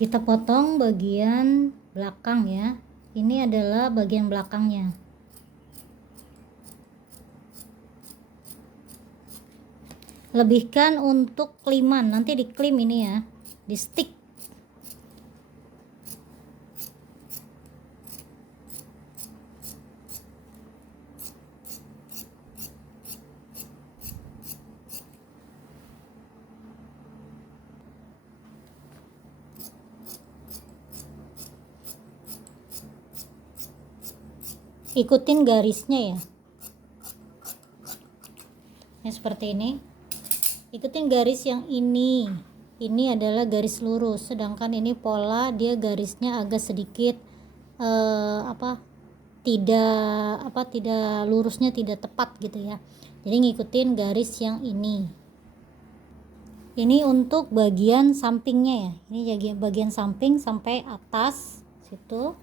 Kita potong bagian belakang ya. Ini adalah bagian belakangnya. Lebihkan untuk kliman, nanti diklim ini ya, di stick. Ikutin garisnya ya. Ini seperti ini. Ikutin garis yang ini. Ini adalah garis lurus, sedangkan ini pola dia garisnya agak sedikit tidak lurusnya tidak tepat gitu ya. Jadi ngikutin garis yang ini. Ini untuk bagian sampingnya ya. Ini bagian samping sampai atas situ.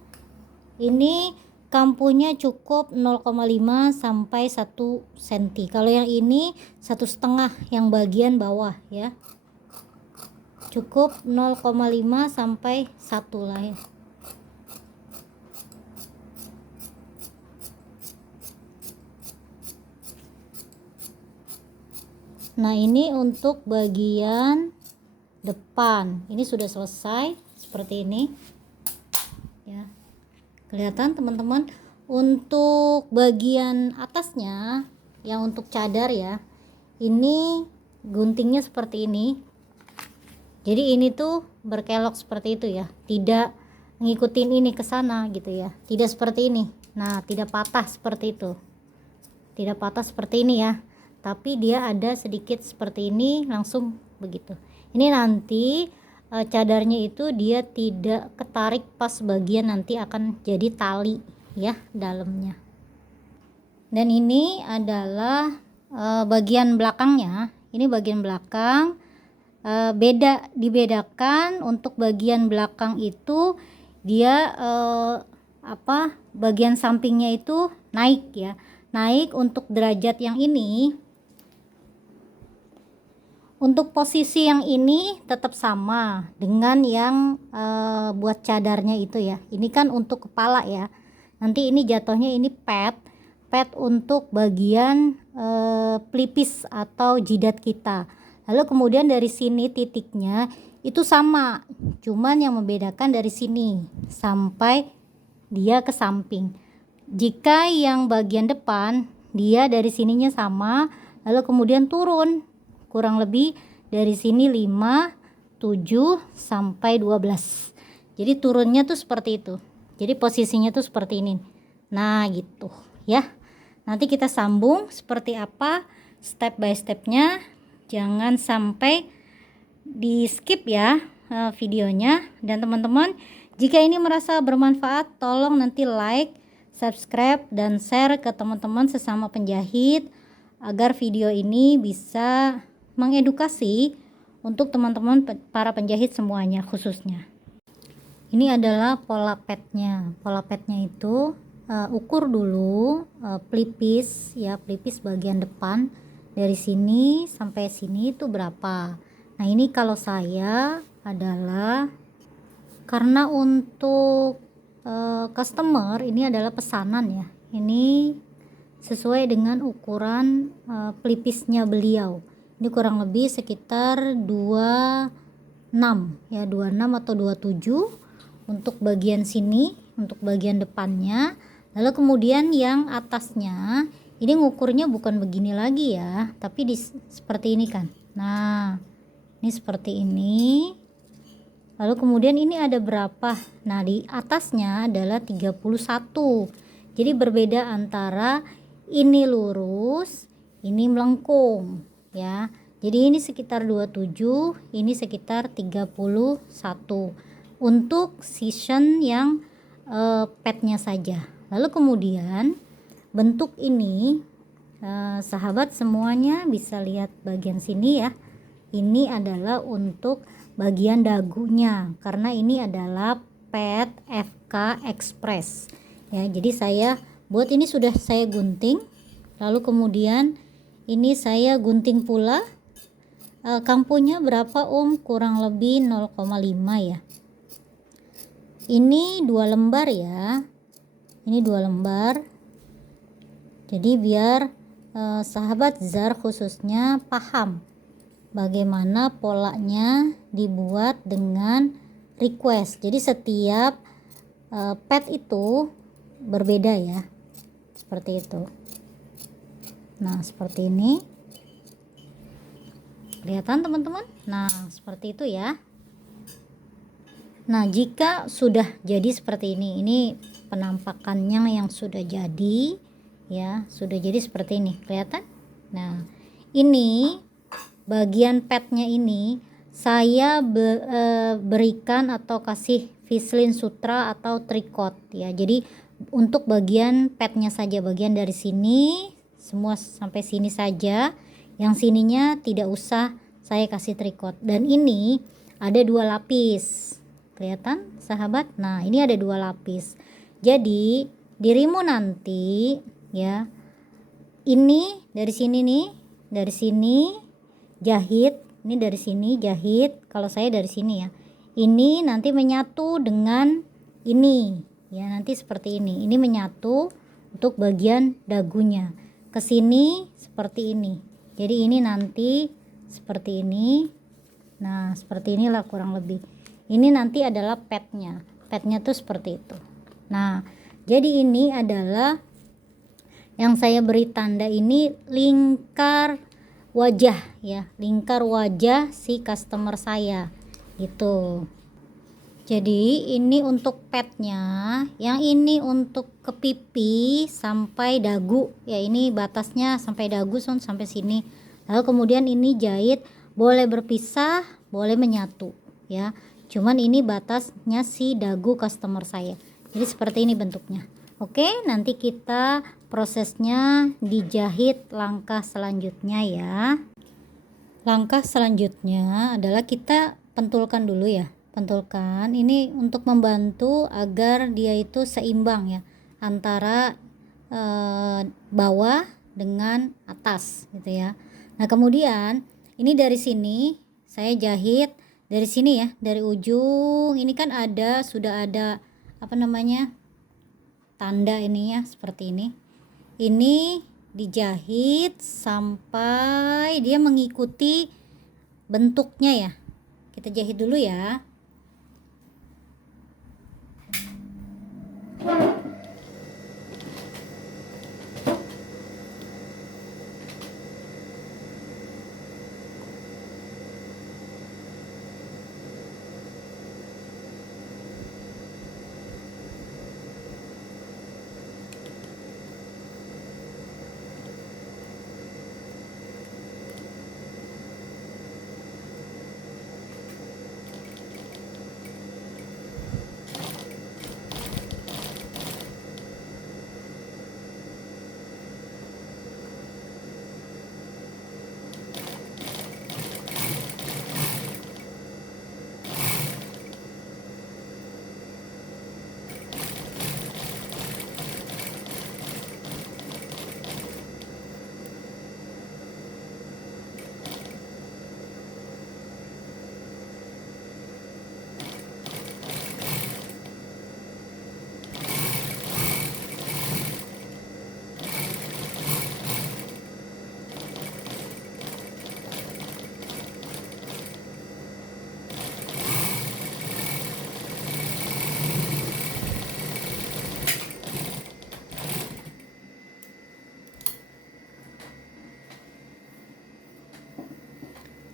Ini kampunya cukup 0,5 sampai 1 cm. Kalau yang ini 1,5 yang bagian bawah ya. Cukup 0,5 sampai 1 lah ya. Nah, ini untuk bagian depan. Ini sudah selesai seperti ini. Ya. Kelihatan teman-teman. Untuk bagian atasnya yang untuk cadar ya, ini guntingnya seperti ini. Jadi ini tuh berkelok seperti itu ya, tidak ngikutin ini ke sana gitu ya, tidak seperti ini. Nah, tidak patah seperti itu, tidak patah seperti ini ya, tapi dia ada sedikit seperti ini langsung begitu. Ini nanti cadarnya itu dia tidak ketarik pas bagian nanti akan jadi tali ya dalamnya. Dan ini adalah bagian belakangnya. Ini bagian belakang. Dibedakan untuk bagian belakang itu dia bagian sampingnya itu naik ya. Naik untuk derajat yang ini. Untuk posisi yang ini tetap sama dengan yang buat cadarnya itu ya. Ini kan untuk kepala ya. Nanti ini jatuhnya ini pad untuk bagian pelipis atau jidat kita. Lalu kemudian dari sini titiknya itu sama. Cuman yang membedakan dari sini sampai dia ke samping. Jika yang bagian depan dia dari sininya sama, lalu kemudian turun kurang lebih dari sini 5, 7 sampai 12. Jadi turunnya tuh seperti itu. Jadi posisinya tuh seperti ini. Nah, gitu ya. Nanti kita sambung seperti apa step by stepnya. Jangan sampai di skip ya videonya. Dan teman-teman, jika ini merasa bermanfaat, tolong nanti like, subscribe, dan share ke teman-teman sesama penjahit agar video ini bisa mengedukasi untuk teman-teman para penjahit semuanya khususnya. Ini adalah pola padnya. Pola padnya itu ukur dulu pelipis ya, pelipis bagian depan dari sini sampai sini itu berapa. Nah, ini kalau saya adalah karena untuk customer ini adalah pesanan ya. Ini sesuai dengan ukuran pelipisnya beliau. Ini kurang lebih sekitar 26 ya, 26 atau 27 untuk bagian sini, untuk bagian depannya. Lalu kemudian yang atasnya ini ngukurnya bukan begini lagi ya, tapi seperti ini kan. Nah, ini seperti ini. Lalu kemudian ini ada berapa? Nah, di atasnya adalah 31. Jadi berbeda antara ini lurus, ini melengkung ya. Jadi ini sekitar 27, ini sekitar 31 untuk season yang padnya saja. Lalu kemudian bentuk ini sahabat semuanya bisa lihat bagian sini ya. Ini adalah untuk bagian dagunya karena ini adalah pad FK Express ya. Jadi saya buat ini sudah saya gunting, lalu kemudian ini saya gunting pula. Kampunya berapa kurang lebih 0,5 ya. ini 2 lembar ya, ini 2 lembar. Jadi biar sahabat Zar khususnya paham bagaimana polanya dibuat dengan request. Jadi setiap pet itu berbeda ya, seperti itu. Nah seperti ini, kelihatan teman-teman. Nah seperti itu ya. Nah jika sudah jadi seperti ini penampakannya yang sudah jadi ya, sudah jadi seperti ini, kelihatan. Nah ini bagian petnya ini saya berikan atau kasih Vislin Sutra atau tricot ya. Jadi untuk bagian petnya saja, bagian dari sini semua sampai sini saja, yang sininya tidak usah saya kasih tricot. Dan ini ada 2 lapis, kelihatan sahabat. Nah ini ada 2 lapis, jadi dirimu nanti ya, ini dari sini nih, dari sini jahit, ini dari sini jahit, kalau saya dari sini ya, ini nanti menyatu dengan ini ya, nanti seperti ini menyatu untuk bagian dagunya ke sini seperti ini. Jadi ini nanti seperti ini. Nah seperti inilah kurang lebih. Ini nanti adalah petnya tuh seperti itu. Nah jadi ini adalah yang saya beri tanda, ini lingkar wajah ya, lingkar wajah si customer saya gitu. Jadi ini untuk petnya, yang ini untuk ke pipi sampai dagu ya, ini batasnya sampai dagu sampai sini. Lalu kemudian ini jahit, boleh berpisah boleh menyatu ya, cuman ini batasnya si dagu customer saya. Jadi seperti ini bentuknya. Oke, nanti kita prosesnya dijahit langkah selanjutnya ya. Langkah selanjutnya adalah kita pentulkan dulu ya, pentulkan ini untuk membantu agar dia itu seimbang ya, antara bawah dengan atas gitu ya. Nah kemudian ini dari sini saya jahit, dari sini ya, dari ujung ini kan ada, sudah ada apa namanya, tanda ini ya, seperti ini dijahit sampai dia mengikuti bentuknya ya. Kita jahit dulu ya.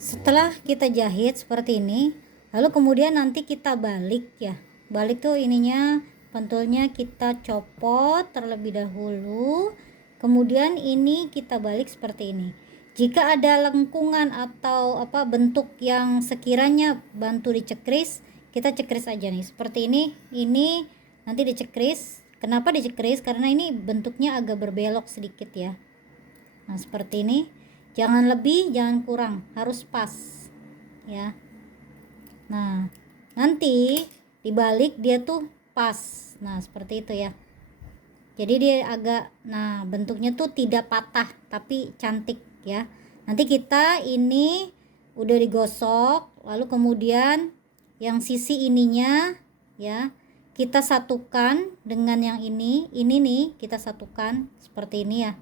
Setelah kita jahit seperti ini, lalu kemudian nanti kita balik ya. Balik tuh ininya, pentulnya kita copot terlebih dahulu. Kemudian ini kita balik seperti ini. Jika ada lengkungan atau apa bentuk yang sekiranya bantu dicekris, kita cekris aja nih. Seperti ini nanti dicekris. Kenapa dicekris? Karena ini bentuknya agak berbelok sedikit ya. Nah, seperti ini. Jangan lebih, jangan kurang, harus pas ya. Nah nanti dibalik dia tuh pas. Nah seperti itu ya. Jadi dia agak, nah bentuknya tuh tidak patah tapi cantik ya. Nanti kita ini udah digosok, lalu kemudian yang sisi ininya ya, kita satukan dengan yang ini nih kita satukan seperti ini ya.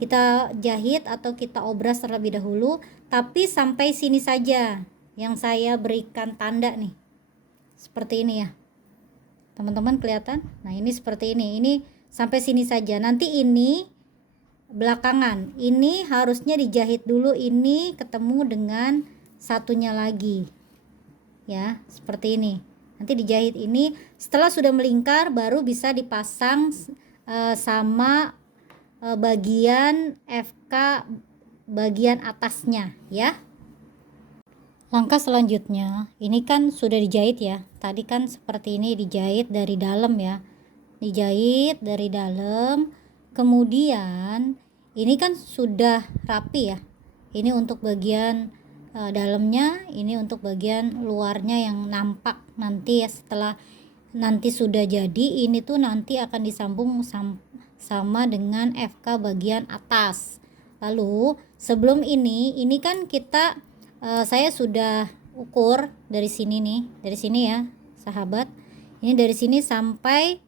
Kita jahit atau kita obras terlebih dahulu, tapi sampai sini saja yang saya berikan tanda nih. Seperti ini ya. Teman-teman kelihatan? Nah, ini seperti ini. Ini sampai sini saja. Nanti ini belakangan. Ini harusnya dijahit dulu, ini ketemu dengan satunya lagi. Ya, seperti ini. Nanti dijahit ini, setelah sudah melingkar baru bisa dipasang sama bagian FK bagian atasnya ya. Langkah selanjutnya, ini kan sudah dijahit ya. Tadi kan seperti ini dijahit dari dalam ya. Dijahit dari dalam. Kemudian ini kan sudah rapi ya. Ini untuk bagian dalamnya, ini untuk bagian luarnya yang nampak nanti ya. Setelah nanti sudah jadi, ini tuh nanti akan disambung sama dengan FK bagian atas. Lalu sebelum ini kan kita saya sudah ukur dari sini nih, dari sini ya sahabat. Ini dari sini sampai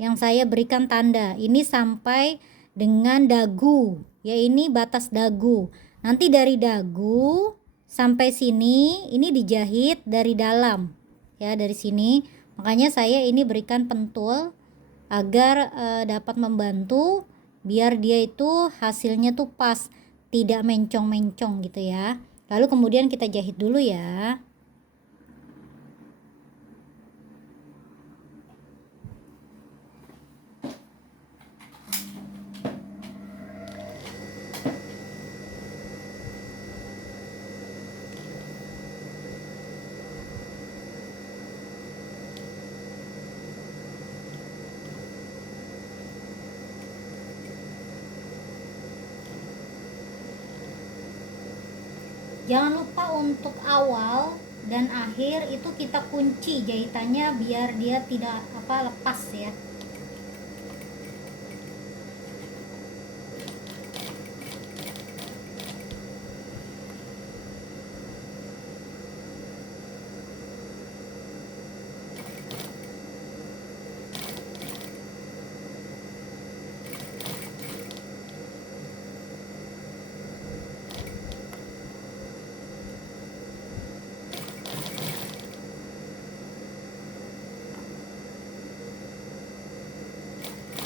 yang saya berikan tanda, ini sampai dengan dagu ya, ini batas dagu. Nanti dari dagu sampai sini ini dijahit dari dalam ya, dari sini. Makanya saya ini berikan pentul agar dapat membantu biar dia itu hasilnya tuh pas, tidak mencong-mencong gitu ya. Lalu kemudian kita jahit dulu ya. Jangan lupa untuk awal dan akhir itu kita kunci jahitannya biar dia tidak lepas ya.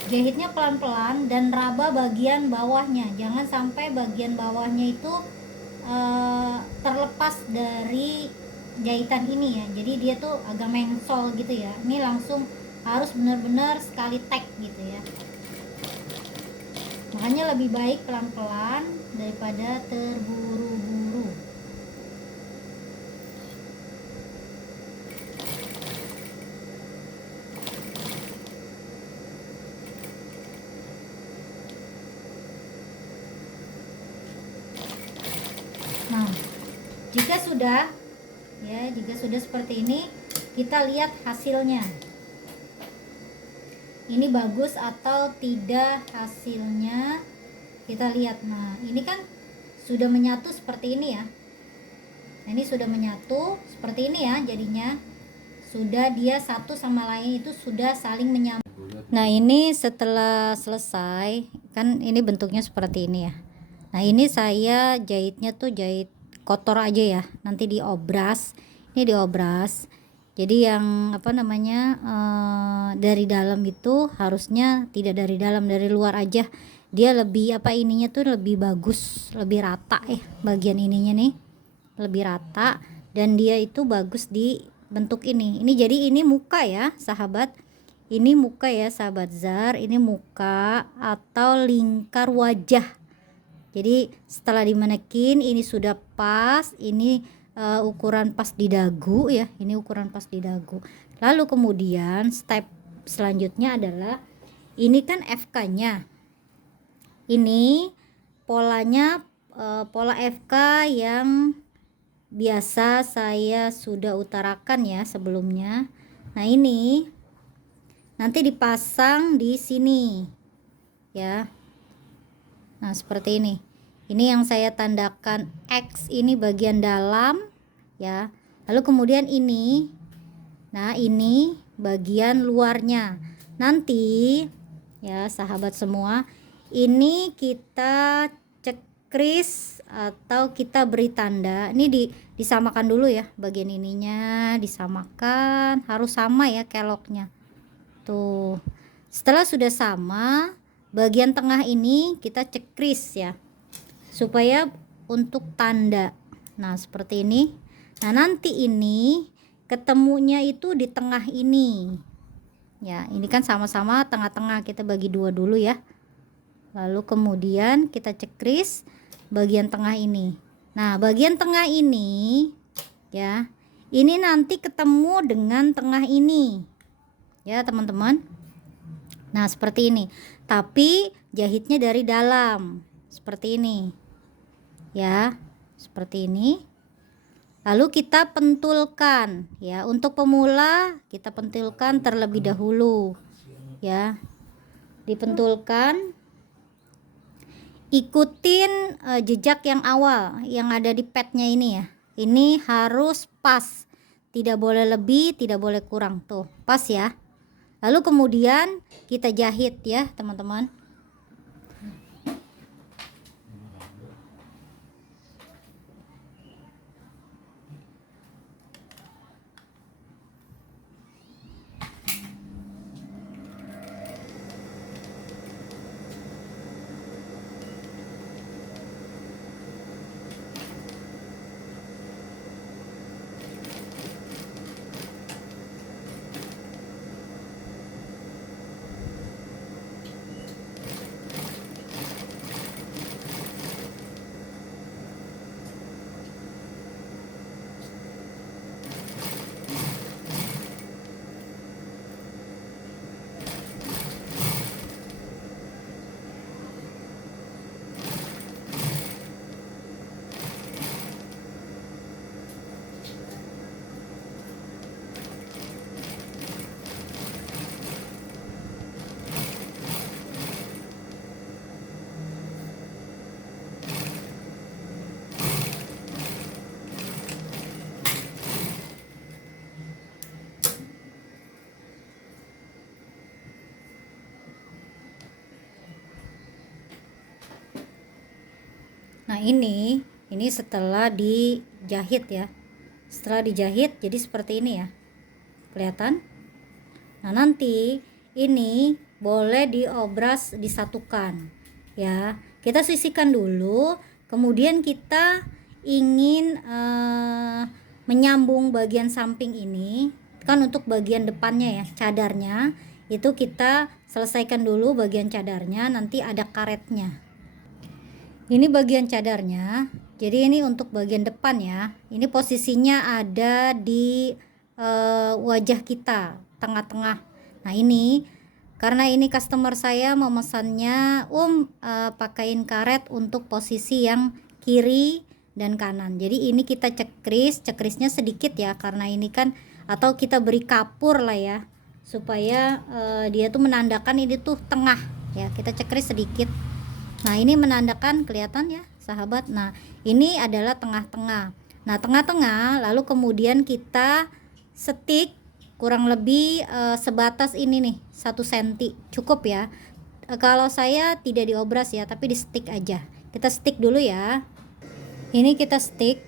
Jahitnya pelan-pelan dan raba bagian bawahnya, jangan sampai bagian bawahnya itu terlepas dari jahitan ini ya, jadi dia tuh agak mengsol gitu ya. Ini langsung harus benar-benar sekali tag gitu ya, makanya lebih baik pelan-pelan daripada terburu-buru. Nah, jika sudah seperti ini, kita lihat hasilnya. Ini bagus atau tidak hasilnya, kita lihat. Nah, ini kan sudah menyatu seperti ini ya. Nah, ini sudah menyatu seperti ini ya, jadinya sudah dia satu sama lain itu sudah saling menyambung. Nah, ini setelah selesai kan ini bentuknya seperti ini ya. Nah, ini saya jahitnya tuh jahit kotor aja ya, nanti diobras. Ini diobras, jadi yang dari dalam itu harusnya tidak dari dalam, dari luar aja. Dia lebih ininya tuh lebih bagus, lebih rata ya, bagian ininya nih lebih rata, dan dia itu bagus di bentuk ini. Ini jadi ini muka ya sahabat, ini muka ya sahabat Zar, ini muka atau lingkar wajah. Jadi setelah dimanekin ini sudah pas, ini ukuran pas di dagu ya, ini ukuran pas di dagu. Lalu kemudian step selanjutnya adalah ini kan FK nya, ini polanya pola FK yang biasa saya sudah utarakan ya sebelumnya. Nah, ini nanti dipasang di sini ya. Nah, seperti ini. Ini yang saya tandakan X, ini bagian dalam ya. Lalu kemudian ini, nah ini bagian luarnya. Nanti ya sahabat semua, ini kita cekris atau kita beri tanda. Ini disamakan dulu ya, bagian ininya disamakan, harus sama ya keloknya tuh. Setelah sudah sama, bagian tengah ini kita cekris ya, supaya untuk tanda. Nah seperti ini. Nah nanti ini ketemunya itu di tengah ini ya, ini kan sama-sama tengah-tengah, kita bagi dua dulu ya, lalu kemudian kita cekris bagian tengah ini. Nah bagian tengah ini ya, ini nanti ketemu dengan tengah ini ya teman-teman. Nah seperti ini, tapi jahitnya dari dalam seperti ini ya, seperti ini. Lalu kita pentulkan ya. Untuk pemula kita pentulkan terlebih dahulu ya, dipentulkan, ikutin jejak yang awal yang ada di padnya ini ya. Ini harus pas, tidak boleh lebih, tidak boleh kurang, tuh pas ya. Lalu kemudian kita jahit ya teman-teman. Nah ini setelah dijahit ya, setelah dijahit jadi seperti ini ya, kelihatan. Nah nanti ini boleh diobras, disatukan ya. Kita sisihkan dulu, kemudian kita ingin menyambung bagian samping ini kan, untuk bagian depannya ya, cadarnya itu kita selesaikan dulu bagian cadarnya, nanti ada karetnya. Ini bagian cadarnya, jadi ini untuk bagian depan ya. Ini posisinya ada di wajah kita, tengah-tengah. Nah ini karena ini customer saya memesannya pakaiin karet untuk posisi yang kiri dan kanan. Jadi ini kita cekrisnya sedikit ya, karena ini kan, atau kita beri kapur lah ya, supaya dia tuh menandakan ini tuh tengah ya. Kita cekris sedikit. Nah ini menandakan, kelihatan ya sahabat. Nah ini adalah tengah-tengah. Nah tengah-tengah, lalu kemudian kita stick kurang lebih sebatas ini nih, 1 cm cukup ya. Kalau saya tidak diobras ya, tapi di stick aja. Kita stick dulu ya. Ini kita stick,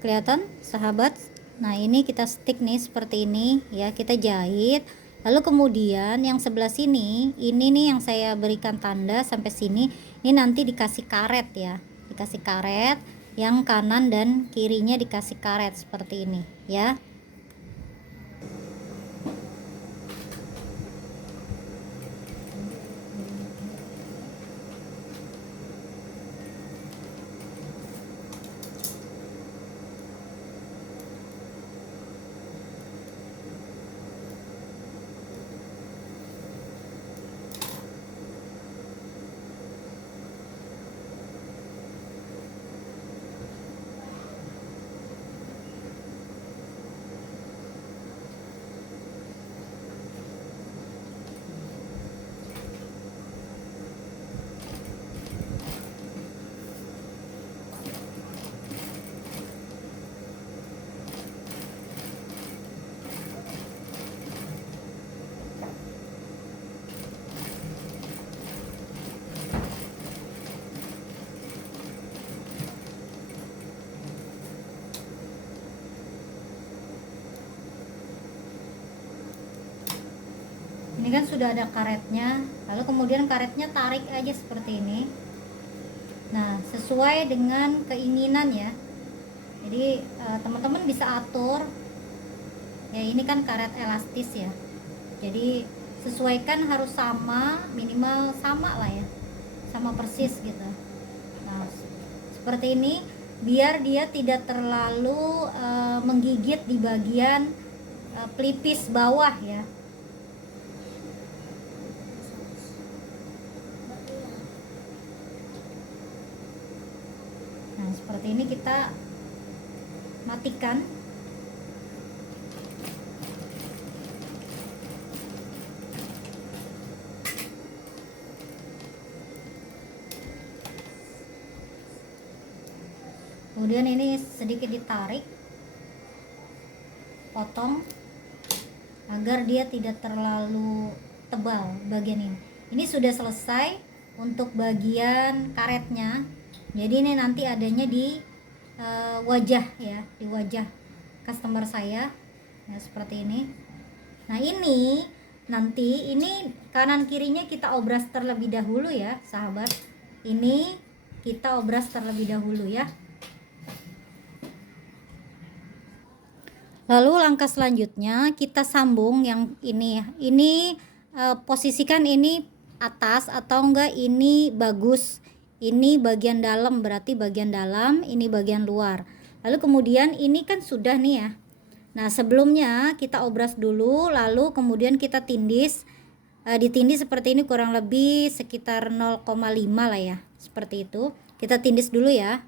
kelihatan sahabat. Nah ini kita stick nih seperti ini ya, kita jahit. Lalu kemudian yang sebelah sini, ini nih yang saya berikan tanda sampai sini, ini nanti dikasih karet ya, dikasih karet, yang kanan dan kirinya dikasih karet seperti ini ya. kan sudah ada karetnya, lalu kemudian karetnya tarik aja seperti ini. Nah, sesuai dengan keinginan ya. Jadi teman-teman bisa atur ya, ini kan karet elastis ya, jadi sesuaikan harus sama, minimal sama lah ya, sama persis gitu. Nah, seperti ini biar dia tidak terlalu menggigit di bagian pelipis bawah ya. Nah, seperti ini kita matikan. Kemudian ini sedikit ditarik, potong agar dia tidak terlalu tebal bagian ini. Ini sudah selesai untuk bagian karetnya. Jadi ini nanti adanya di wajah ya, di wajah customer saya ya, seperti ini. Nah, ini nanti ini kanan kirinya kita obras terlebih dahulu ya sahabat. Ini kita obras terlebih dahulu ya. Lalu langkah selanjutnya kita sambung yang ini ya. Ini posisikan ini atas atau enggak ini bagus. Ini bagian dalam, berarti bagian dalam, ini bagian luar. Lalu kemudian ini kan sudah nih ya. Nah, sebelumnya kita obras dulu, lalu kemudian kita tindis. Ditindis seperti ini kurang lebih sekitar 0,5 lah ya. Seperti itu. Kita tindis dulu ya.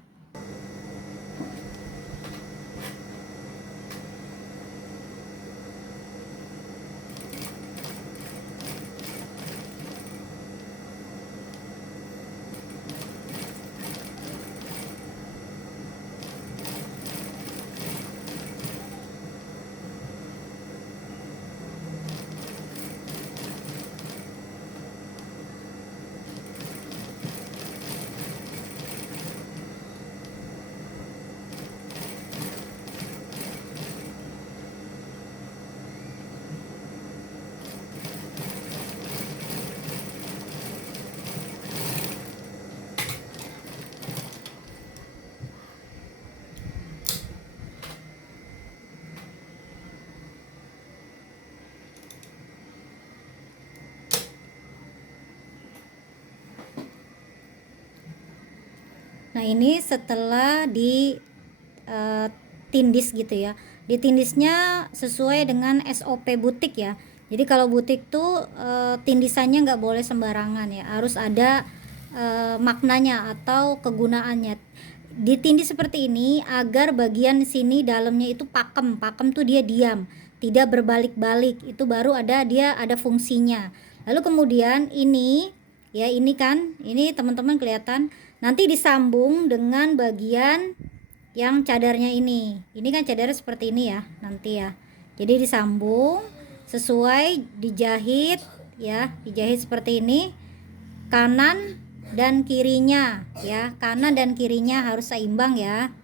Nah, ini setelah di tindis gitu ya. Ditindisnya sesuai dengan SOP butik ya. Jadi kalau butik tuh tindisannya nggak boleh sembarangan ya. Harus ada maknanya atau kegunaannya. Ditindis seperti ini agar bagian sini dalamnya itu pakem. Pakem tuh dia diam, tidak berbalik-balik. Itu baru dia ada fungsinya. Lalu kemudian ini ya, ini kan, ini teman-teman kelihatan. Nanti disambung dengan bagian yang cadarnya ini. Ini kan cadarnya seperti ini ya, nanti ya. Jadi disambung sesuai, dijahit ya, dijahit seperti ini. Kanan dan kirinya ya, kanan dan kirinya harus seimbang ya.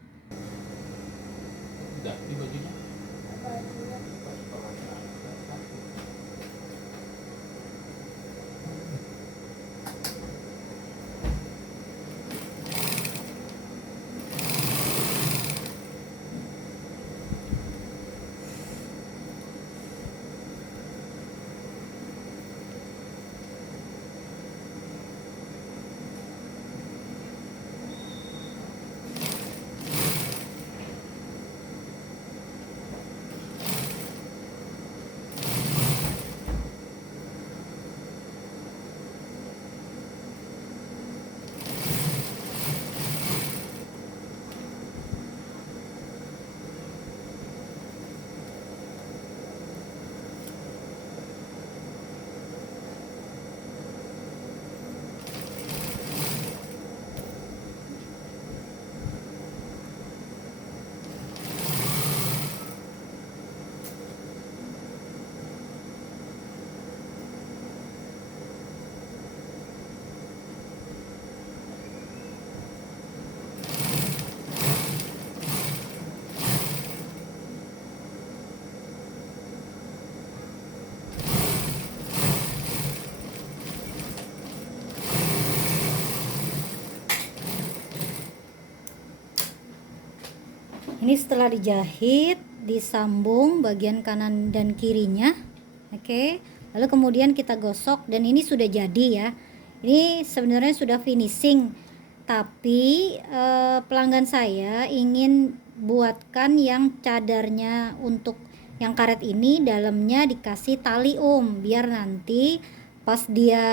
Ini setelah dijahit, disambung bagian kanan dan kirinya. Oke, lalu kemudian kita gosok dan ini sudah jadi ya. Ini sebenarnya sudah finishing, tapi pelanggan saya ingin buatkan yang cadarnya untuk yang karet ini dalamnya dikasih tali biar nanti pas dia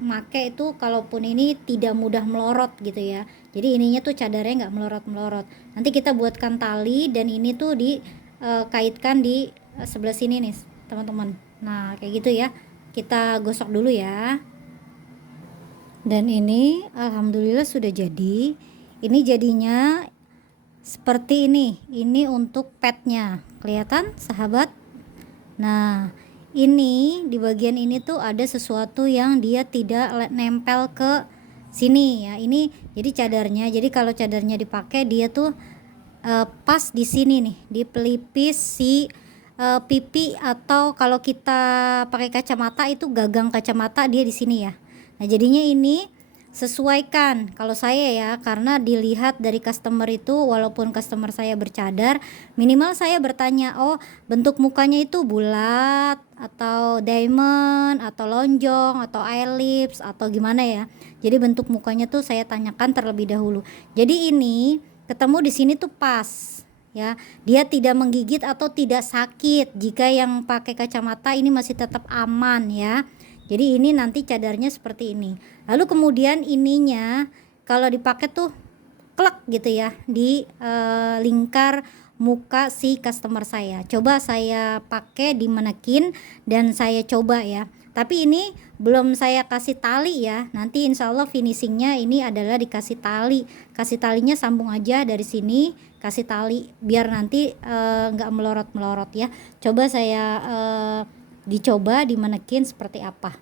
make itu kalaupun ini tidak mudah melorot gitu ya. Jadi ininya tuh cadarnya nggak melorot-melorot. Nanti kita buatkan tali dan ini tuh dikaitkan di sebelah sini nih teman-teman. Nah kayak gitu ya, kita gosok dulu ya. Dan ini alhamdulillah sudah jadi. Ini jadinya seperti ini untuk padnya, kelihatan sahabat. Nah ini di bagian ini tuh ada sesuatu yang dia tidak nempel ke sini ya. Ini jadi cadarnya, jadi kalau cadarnya dipakai dia tuh pas di sini nih, di pelipis si pipi, atau kalau kita pakai kacamata itu gagang kacamata dia di sini ya. Nah jadinya ini sesuaikan kalau saya ya, karena dilihat dari customer itu, walaupun customer saya bercadar, minimal saya bertanya, oh bentuk mukanya itu bulat atau diamond atau lonjong atau ellipse atau gimana ya. Jadi bentuk mukanya tuh saya tanyakan terlebih dahulu. Jadi ini ketemu di sini tuh pas ya, dia tidak menggigit atau tidak sakit. Jika yang pakai kacamata ini masih tetap aman ya. Jadi ini nanti cadarnya seperti ini. Lalu kemudian ininya kalau dipakai tuh klek gitu ya di lingkar muka si customer saya. Coba saya pakai di manekin dan saya coba ya. Tapi ini belum saya kasih tali ya. Nanti insya Allah finishingnya ini adalah dikasih tali. Kasih talinya sambung aja dari sini, kasih tali biar nanti nggak melorot-melorot ya. Coba saya dicoba di manekin seperti apa.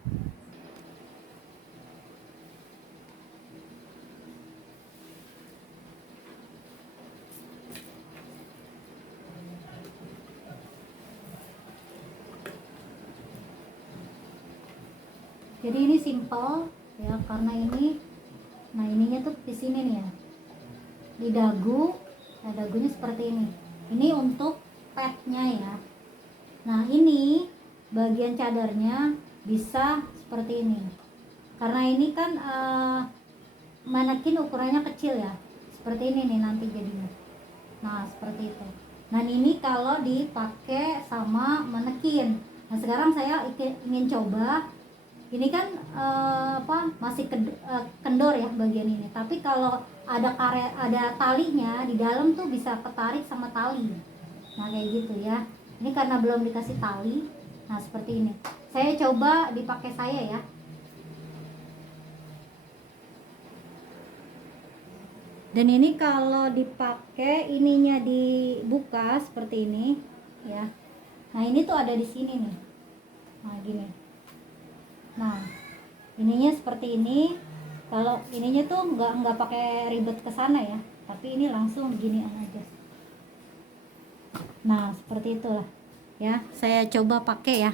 Jadi ini simple ya, karena ini, nah ininya tuh di sini nih ya, di dagu. Nah dagunya seperti ini. Ini untuk padnya ya. Nah ini bagian cadarnya bisa seperti ini, karena ini kan manekin ukurannya kecil ya, seperti ini nih nanti jadinya. Nah seperti itu. Nah ini kalau dipakai sama manekin. Nah sekarang saya ingin coba. Ini kan masih kendor ya bagian ini, tapi kalau ada karet, ada talinya di dalam tuh bisa ketarik sama tali. Nah kayak gitu ya. Ini karena belum dikasih tali. Nah seperti ini. Saya coba dipakai saya ya. Dan ini kalau dipakai ininya dibuka seperti ini ya. Nah ini tuh ada di sini nih. Nah gini. Nah ininya seperti ini. Kalau ininya tuh nggak pakai ribet ke sana ya, tapi ini langsung begini aja. Nah seperti itulah ya, saya coba pakai ya.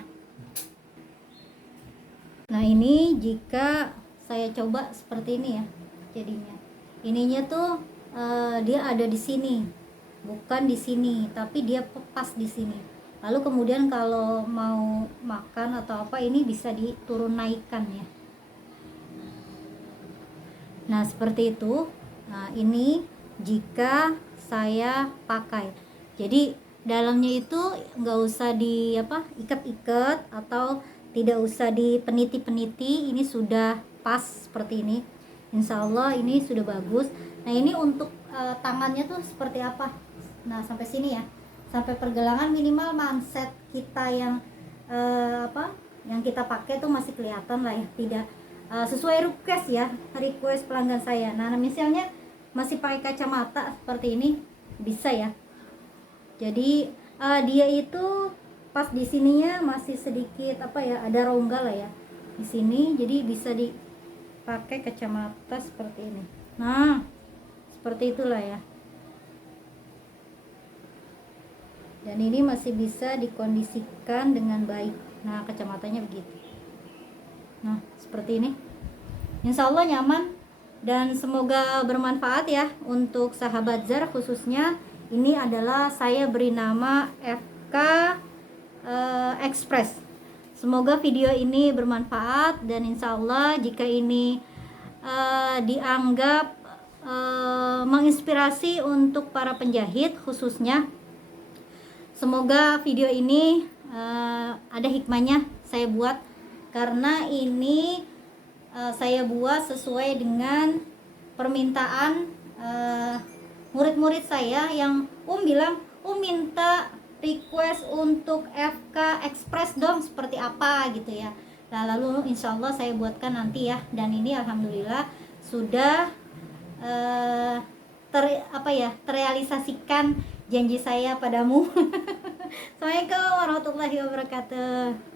Nah ini jika saya coba seperti ini ya jadinya. Ininya tuh dia ada di sini, bukan di sini, tapi dia pas di sini. Lalu kemudian kalau mau makan atau apa, ini bisa diturun naikkan ya. Nah seperti itu. Nah ini jika saya pakai, jadi dalamnya itu nggak usah ikat-ikat atau tidak usah dipeniti-peniti. Ini sudah pas seperti ini. Insya Allah ini sudah bagus. Nah ini untuk tangannya tuh seperti apa. Nah sampai sini ya, sampai pergelangan minimal manset kita yang yang kita pakai tuh masih kelihatan lah ya, tidak sesuai request pelanggan saya. Nah misalnya masih pakai kacamata seperti ini bisa ya. Jadi dia itu pas di sininya masih sedikit ada rongga lah ya di sini, jadi bisa dipakai kacamata seperti ini. Nah seperti itulah ya. Dan ini masih bisa dikondisikan dengan baik. Nah kacamatanya begitu. Nah seperti ini. Insya Allah nyaman dan semoga bermanfaat ya untuk sahabat Zar, khususnya Ini adalah saya beri nama FK Express. Semoga video ini bermanfaat, dan insya Allah jika ini dianggap menginspirasi untuk para penjahit khususnya, semoga video ini ada hikmahnya saya buat, karena ini saya buat sesuai dengan permintaan murid-murid saya yang bilang, minta request untuk FK Express dong, seperti apa gitu ya. Nah, lalu insya Allah saya buatkan nanti ya. Dan ini alhamdulillah sudah terrealisasikan janji saya padamu. Assalamualaikum warahmatullahi wabarakatuh.